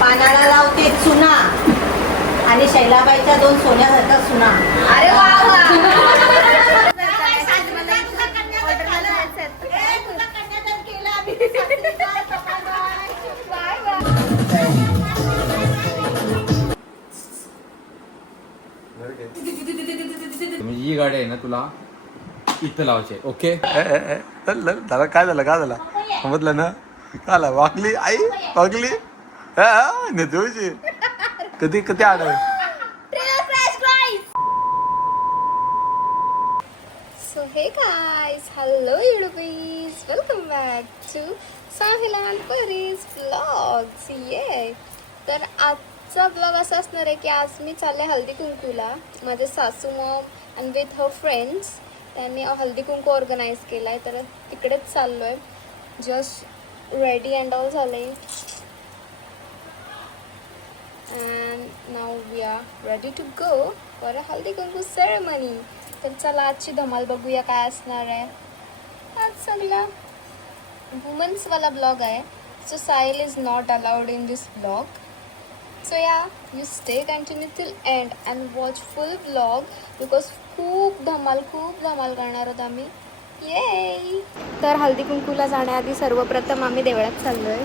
पानाला लावते चुना आणि शैलाबाईच्या 2 सोन्यासारख्या सुना. अरे वा वा. ही गाडी आहे ना तुला इथं लावायची. ओके झालं काय झालं समजलं ना. काय झालं वागली आई वागली नेतोची कधी कधी आड. So hey guys, hello YouTubers, welcome back to Sahil and Paris vlogs. तर आजचा ब्लॉग असा असणार आहे की आज मी चालले हल्दी कुंकूला. माझे सासू Maugham and with her friends त्यांनी हल्दी कुंकू ऑर्गनाईज केला आहे, तर तिकडेच चाललो आहे. जस्ट रेडी अँड ऑल झाले and now we are ready to go for a haldi kunku ceremony. तर चला आजची धमाल बघूया काय असणार आहे. आज सगळा वुमन्सवाला ब्लॉग आहे. So Sahil is not allowed in this vlog. So yeah you stay continue till end and watch full vlog because खूप धमाल करणार आहोत आम्ही. ये तर हल्दी कुंकूला जाण्याआधी सर्वप्रथम आम्ही देवळात चाललो आहे.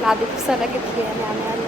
लादी पुसायला घेतली आणि आम्ही आलो.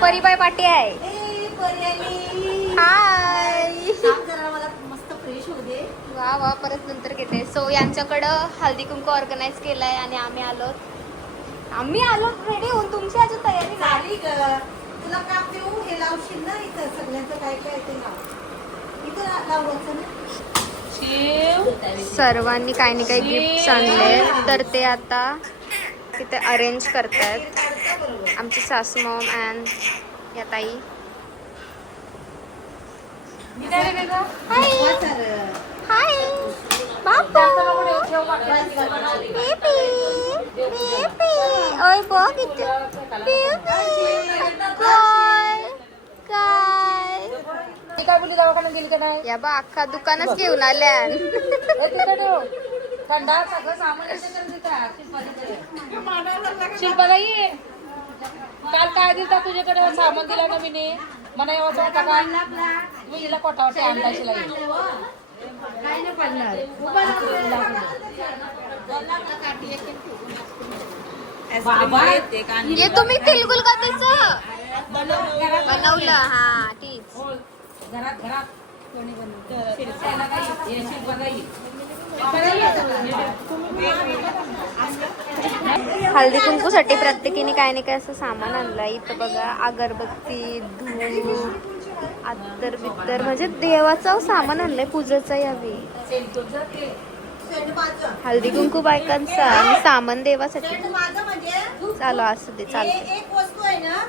परीबाई पाटी आहे. हाय. मला मस्त फ्रेश होऊ दे. वा वा परत नंतर घेते. सो यांच्याकडं हल्दी कुंकू ऑर्गनाईज केलाय आणि आम्ही आलो रेडी होऊन. तुमची अजून तयारी झाली ग. तुला काम देऊ हे लावशील ना इथं सगळ्यांचं काय काय ते लाव. इथं लावायचं ना. सर्वांनी काही ना काही गिफ्ट आणले तर ते आता तिथे अरेंज करतायत आमची सासू मॉम अँड या ताई. हाय बापू बेबी ओय बघ इथे काय बोली दवाखान्यात गेली का नाही. या बा अख्खा दुकानच घेऊन आल्या. थंडा सगळं सामान शिल्पाला ये. काल काय दिलता तुझ्याकडे सामान दिला ना मीने मला यावाचा होता का तुम्ही हिला कोटावरती आणला शिला ये तुम्ही फिलगुल का तसं बनवलं. हा तीच घरात हल्दी कुंकूसाठी प्रत्येकीने काय नाही काय असं सामान आणलं. इथं बघा अगरबत्ती धूप अत्तर बित्तर म्हणजे देवाचं सामान आणलंय पूजेचं यावी. हल्दी कुंकू बायकांचा आणि सामान देवासाठी चालू असू दे चालतं. एक वस्तू आहे ना.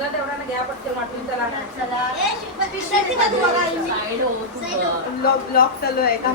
धंदा तेवढा ना घ्या पटकन वाटून चला. ब्लॉग चालू आहे का?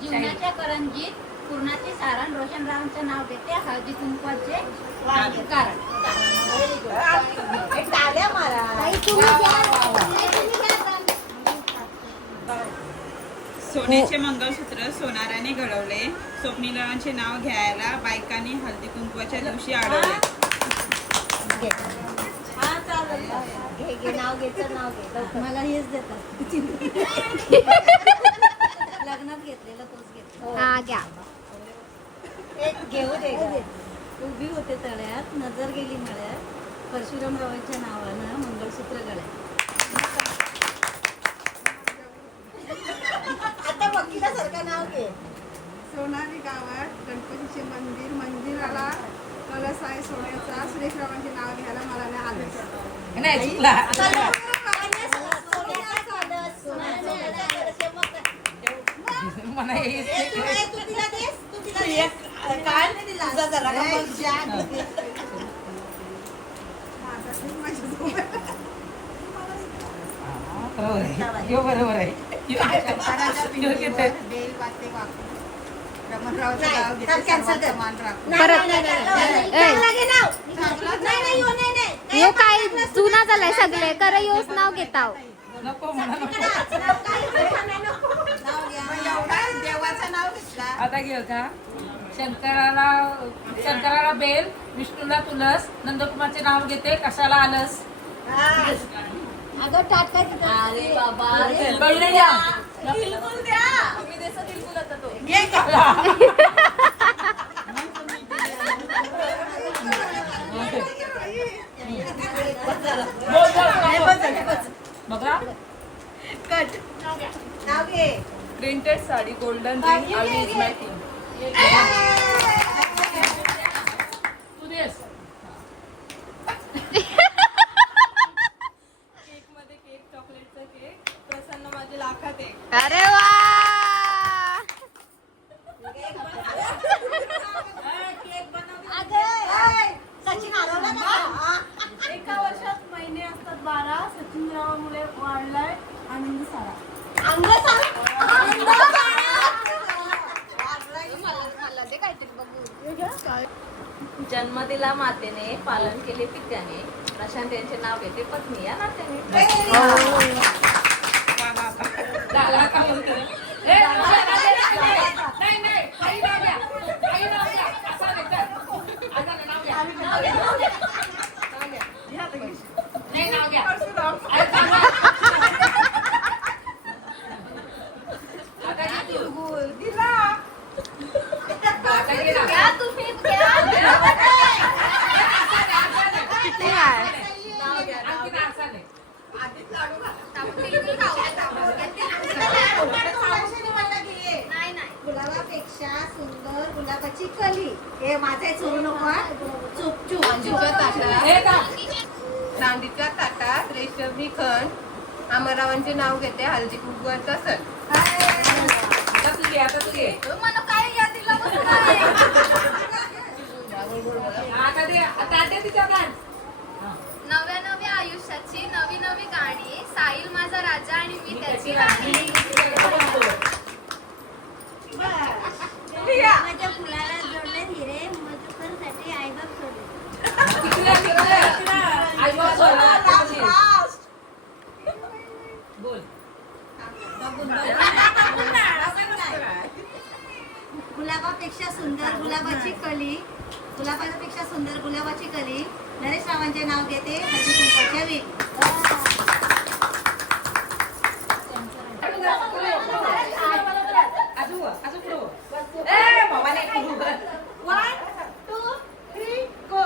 जीवनाच्या करंजीत पूर्णाचे सारण रोशनरावांचं नाव देते हळदी कुंकवाचे कारण. टाळ्या मारा. सोन्याचे मंगळसूत्र सोनाराने घडवले. स्वप्नीलरावांचे नाव घ्यायला बायकांनी हळदी कुंकवाच्या दिवशी अडवले. घे नाव घ्यायचं नाव घे. मला हेच देतात. लग्नात घेतलेलं तोच घेतला. हा घ्या. घेऊ दे. उभी होते तळ्यात नजर गेली मळ्यात परशुरामरावांच्या नावानं मंगळसूत्र गळ्यात. आता वकिलासारखं नाव घे. सोनारी गावात गणपतीचे मंदिर मंदिराला कलश आहे सोन्याचा. सुरेशरावांचे नाव घ्यायला मला नाही आलं. नाही चुकला. मला हे तू तिला देस. काय नाही दिला. जरा बरोबर आहे. यो काय जुना झालाय सगळे कर योच नाव घेताव. नको म्हणा नको. देवाचं नाव घेतला. आता घेऊ का? शंकराला बेल, विष्णूला तुलस, नंदकुमारचे नाव घेते. कशाला आलस? अगं टाट काय तिथं. अरे बाबा कळले द्या. बघा नाव घे. प्रिंटेड साडी गोल्डन रिंग आणि इज माय टीम. तू देस. केक मध्ये केक, चॉकलेटचा केक, प्रसन्न माझे लाखात एक. अरे वा. आनंद सारा. मला ते काहीतरी बघू. जन्म दिला मातेने, पालन केले पित्याने, प्रशांत यांचे नाव घेते पत्नी या नात्याने. झाला का बोलतो? ए, नाही, आई नाव घ्या. आई नाव घ्या. असं नाही तर. आता नाव घ्या. नाही, नाव घ्या. आई सांगा. आता घे तू. आता घे ना. घ्या तुम्ही, घ्या. किती आहे? आणखी ना असं नाही. नाही नाही. गुलाबापेक्षा सुंदर गुलाबाची कली. हे माझे चोरू नको हा. चुप चुप हे का? नांदीच्या ताटात रेशमी खण, अमरावांचे नाव घेते हळदी कुंकवाचा सण. आता तू घे, आता तू घे. मला काय याद दिला बसून आहे? आता दे, आता दे तिच्या कान. नव्या नव्या आयुष्याची नवी नवी गाणी, साईल माझा राजा आणि मी त्याची राणी. माझ्या फुलाला जोडले हिरे, मधुकरसाठी आईबाप सोडले. तिकडे, तिकडे. आई बाबा सोडा. बोल. गुलाबापेक्षा सुंदर गुलाबाची कली. गुलाबापेक्षा सुंदर गुलाबाची कली. नरेश रावांचे नाव घेते हळदी कुंकवाच्या वेळी. अजून पुढं. ए, बाबा नाही पुढं. 1, 2, 3, go.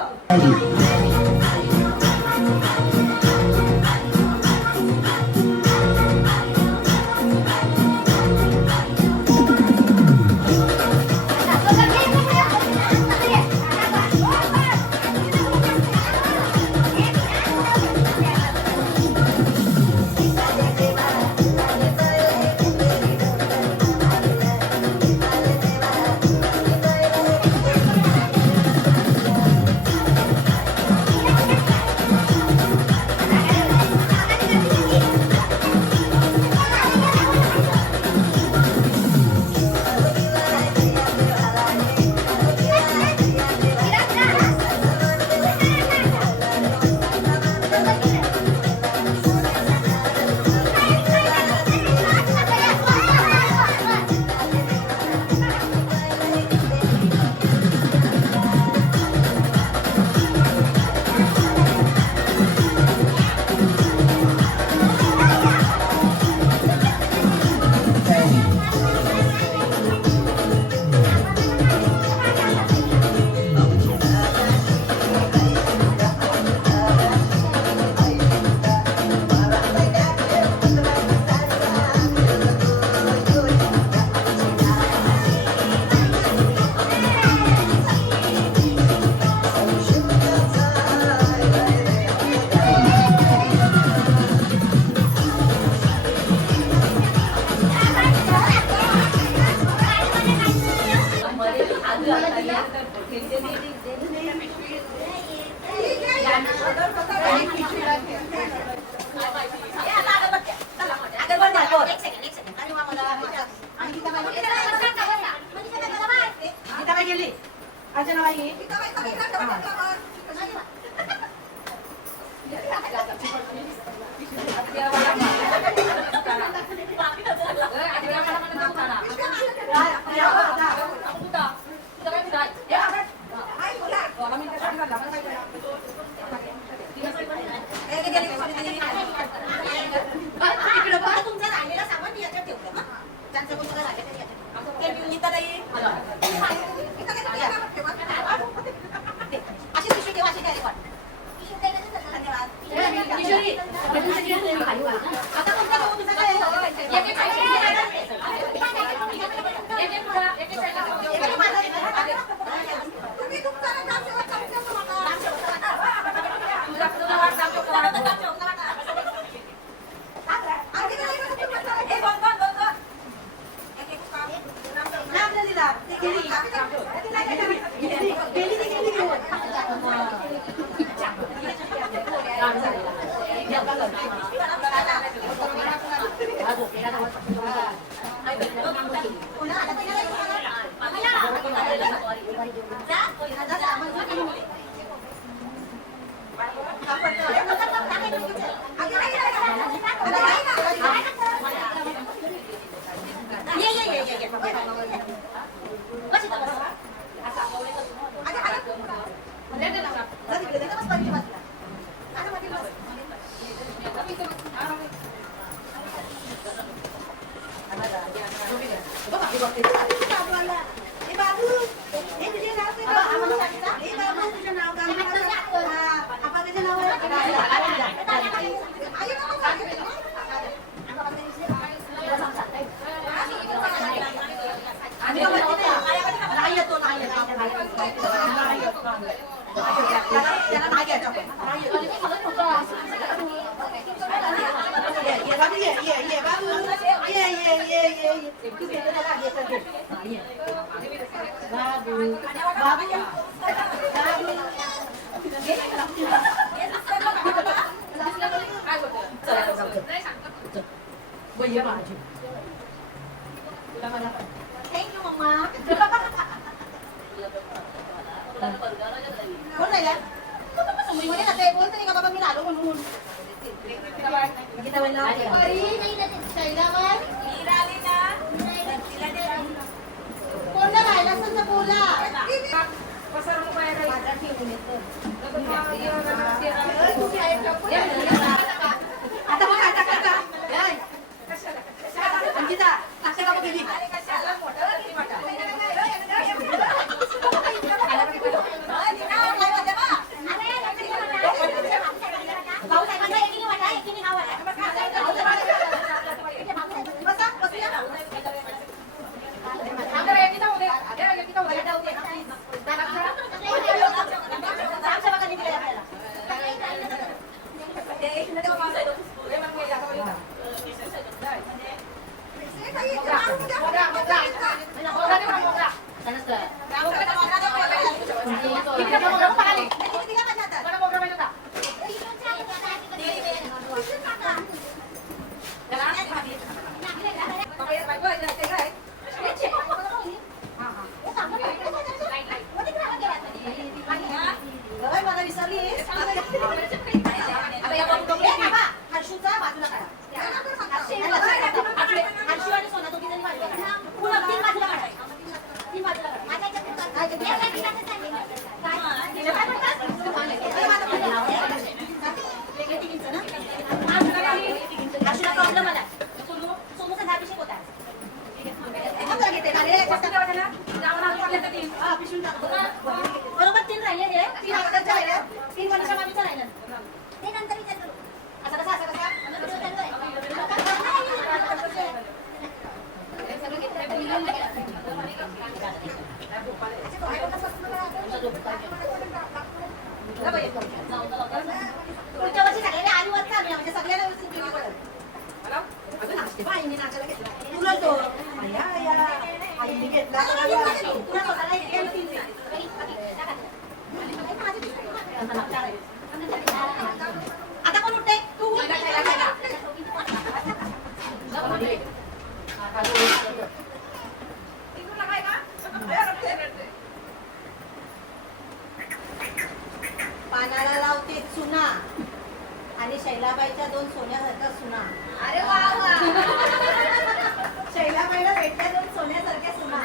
Thank you mamma. कोण राहिला? मध्ये जाते बोलते नाही का बाबा मी आलो म्हणून. कोणत्या राहिला असेल तर बोला. आता मग आता का अंकिता असं का गेली बरोबर 3 राहिले हे 3 अगोदरच्या राहिल्या 3 वर्षाच्या मागच्या राहिल्या ते नंतर विचार करू असं कसं पुढच्या वर्षी सगळ्यांनी आली वर चालू म्हणजे सगळ्यांना व्यवस्थित जेवण पडेल. अजून नाचते बा आईने नाचायला घेतला तुला तो आईने घेतला तुला स्वतःला एक गेलो 3 आता कोण उठते तू पानाला लावते चुना आणि शैलाबाईच्या 2 सोन्यासारख्या सुना. अरे वा शैलाबाईला भेटल्या 2 सोन्यासारख्या सुना.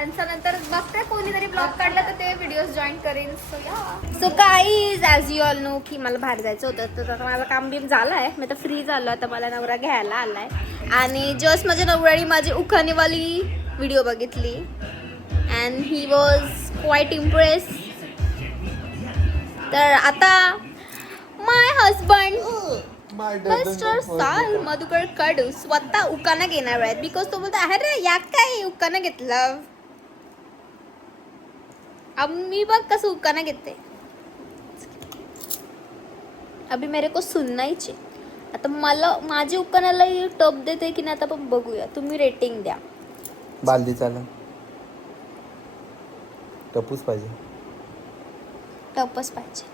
त्यांचा नंतर बघते कोणीतरी ब्लॉग काढला तर ते व्हिडिओ जॉईन करेन. So guys as you all know की मला बाहेर जायचं होतं तर आता माझं काम बिम झालं आहे. मी आता फ्री झालो. आता मला नवरा घ्यायला आलाय आणि जस्ट माझ्या नवऱ्याने माझी उखाणेवाली व्हिडिओ बघितली and he was quite impress. तर आता माय हजबंड मिस्टर साल मधुकर कडू स्वतः उकाना घेणार आहेत बिकॉज तो बोलतो अरे या काय उकाना घेतलं. अब मी बघ कसं उकाना घेते. अभी मेरे को सुनना ही चाहिए. आता मला माझी उकानाला टप देते की नाही आता पण बघूया. तुम्ही रेटिंग द्या. बालदी चाला टपूस पाहिजे. टपच पाहिजे.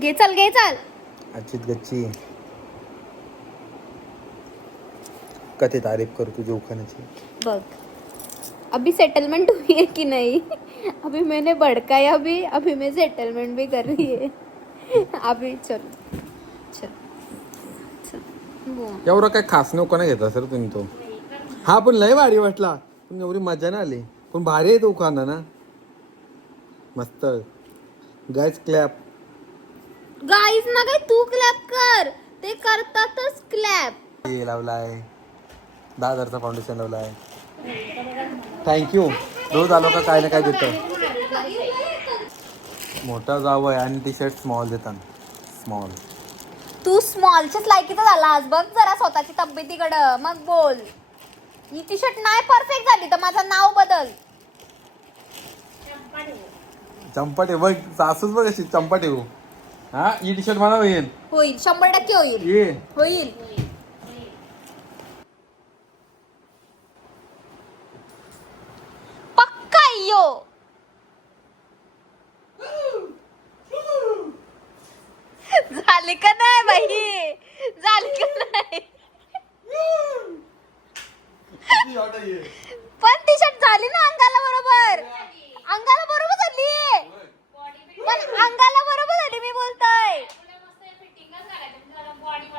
घे चाल घे चाल. अच्छी गच्ची कथे तारीफ करू तुझे उखाण्याची. बघ अभी सेटलमेंट हुई है कि नहीं. अभी मैंने भड़काया भी. अभी मैं सेटलमेंट भी कर रही है. अभी चलो चल चल. एवढं काय खास नको ना घेता सर तुम्ही तो. हा पण लय भारी वाटला पण एवढी मजा नाही आली पण भारी आहे तो उखाणा ना मस्त. Guys clap. गाईज ना काय तू क्लॅप कर. ते करतातच क्लॅप. हे लावलाय 10,000चा फाउंडेशन लावलाय. थँक्यू. रोज आलो का काय ना काय देतो. मोठा जावं आहे आणि टी शर्ट स्मॉल देतात. स्मॉल. तू स्मॉलच्याच लायकीचा झाला आज बघ जरा स्वतःची तब्येतीकडं मग बोल. ही टी शर्ट नाही परफेक्ट झाली तर माझं नाव बदल. चंपाटे बघ सासूच बघ अशी चंपाटे हो. हा ही टी शर्ट मला होईल. होईल 100% होईल. ये होईल. पक्का यो. झाली का नाही बाई. झाली का नाही. पण टी शर्ट झाली ना अंगाला बरोबर. अंगाला बरोबर झाली. पण अंगाला बरोबर झाली मी बोलतोय.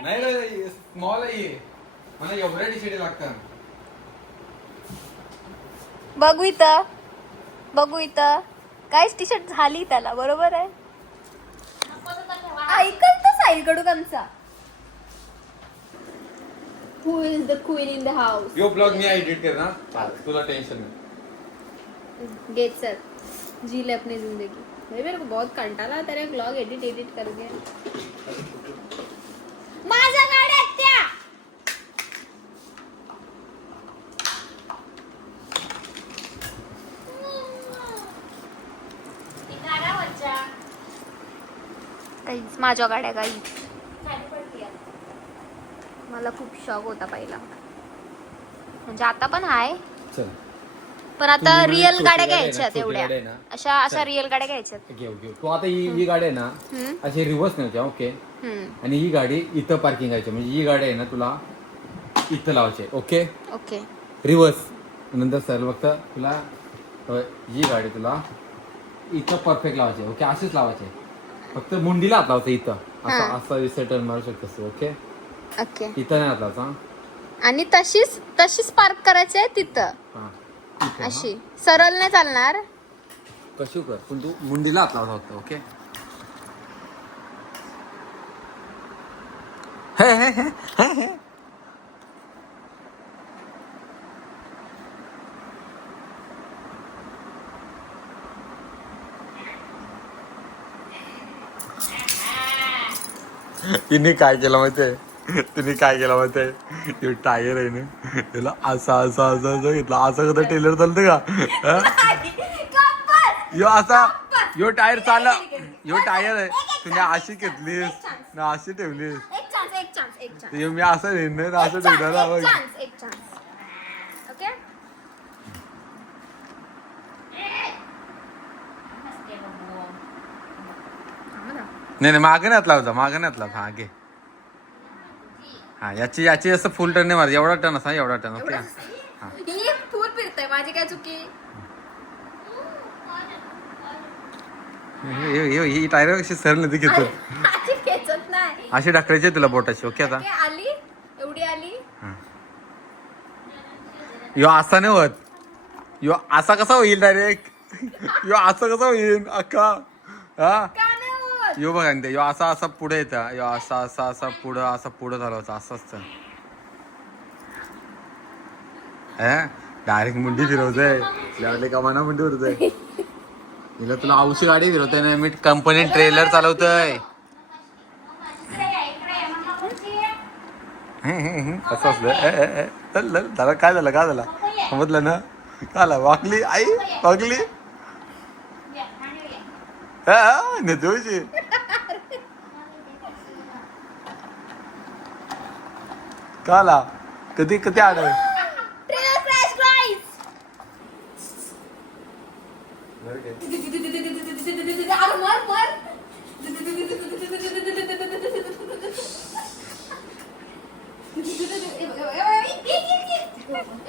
नाही स्मॉल आहे मला एवढ्या टी शर्ट लागतात. बघू इथं काहीच टी शर्ट झाली त्याला बरोबर आहे. ऐकल तर साईल कडू आमचा. Who is the queen in the house. यो ब्लॉग मी एडिट करणार तुला टेन्शन नाही. गेट सर जी ले अपनी जिंदगी. भाई मेरे को बहुत कंटाला आता है ब्लॉग एडिट करके. माझ्या गाड्यात त्या काहीच माझ्या गाड्या काहीच. मला खूप शॉक होता पहिला म्हणजे आता पण आहे चल पण आता तू रिअल छोटी गाड्या गाडी आहे ना, घ्यायच्या छोटी तेवढ्या गाडी आहे ना. अशा रिअल गाड्या घ्यायच्यात. घेऊ तू आता ही गाडी आहे ना हम्म, अशी रिव्हर्स नव्हत्या ओके. हम्म. आणि ही गाडी इथं पार्किंग करायची म्हणजे ही गाडी आहे ना तुला इथं लावायची ओके. ओके रिव्हर्स नंतर सर फक्त तुला ही गाडी तुला इथं परफेक्ट लावायची ओके. अशीच लावायची फक्त मुंडीला हात लावायचं इथं असं हा. असं रिसेटल मारू शकतोस ओके. ओके इथं नाही हात लावायचा. आणि तशीच पार्क करायची आहे तिथं हा इथं, हा. अशी सरळ नाही चालणार. कशी कर पण तू मुंडीला हात लावता फक्त ओके. तिने काय केलं माहितीये ते टायर आहे ना त्याला असं घेतला. असं कसं टेलर चालतं का. यो असा यो टायर चालला. यो टायर आहे तुम्ही अशी घेतलीस ना अशी ठेवलीस. एक चान्स मी असं नेणार असं ठेवणार. एक चान्स ओके. नाही मागे नाही लावता मागे नाही लावता. हा घे. हा याची असं फुल टर्न नाही मारत. एवढा टर्न असा एवढा टर्न ओके. हा ही फुल फिरतय माझी काय चुकी. ही टायर कशी सर नाही घेतो. माझी खेचत नाही. अशी ढकलायची तुला बोटाची ओके. आता ओके, आली एवढी आली. यो असा नाही होत. यो असा कसा होईल डायरेक्ट यो असं कसं होईल अक्का हा यो बघा ना ते यो असा पुढे येतं यो असा पुढं झालं होतं असं असतं डायरेक्ट मुंडी फिरवतोय लावले का मना मुंडी फिरवतोय हिला तुला औषध गाडी फिरवतोय ना मी कंपनी ट्रेलर चालवतोय असं असलं झालं काय झालं समजलं ना काय वाकली आई वाकली नेतोची काला कधी कधी आडव दीदी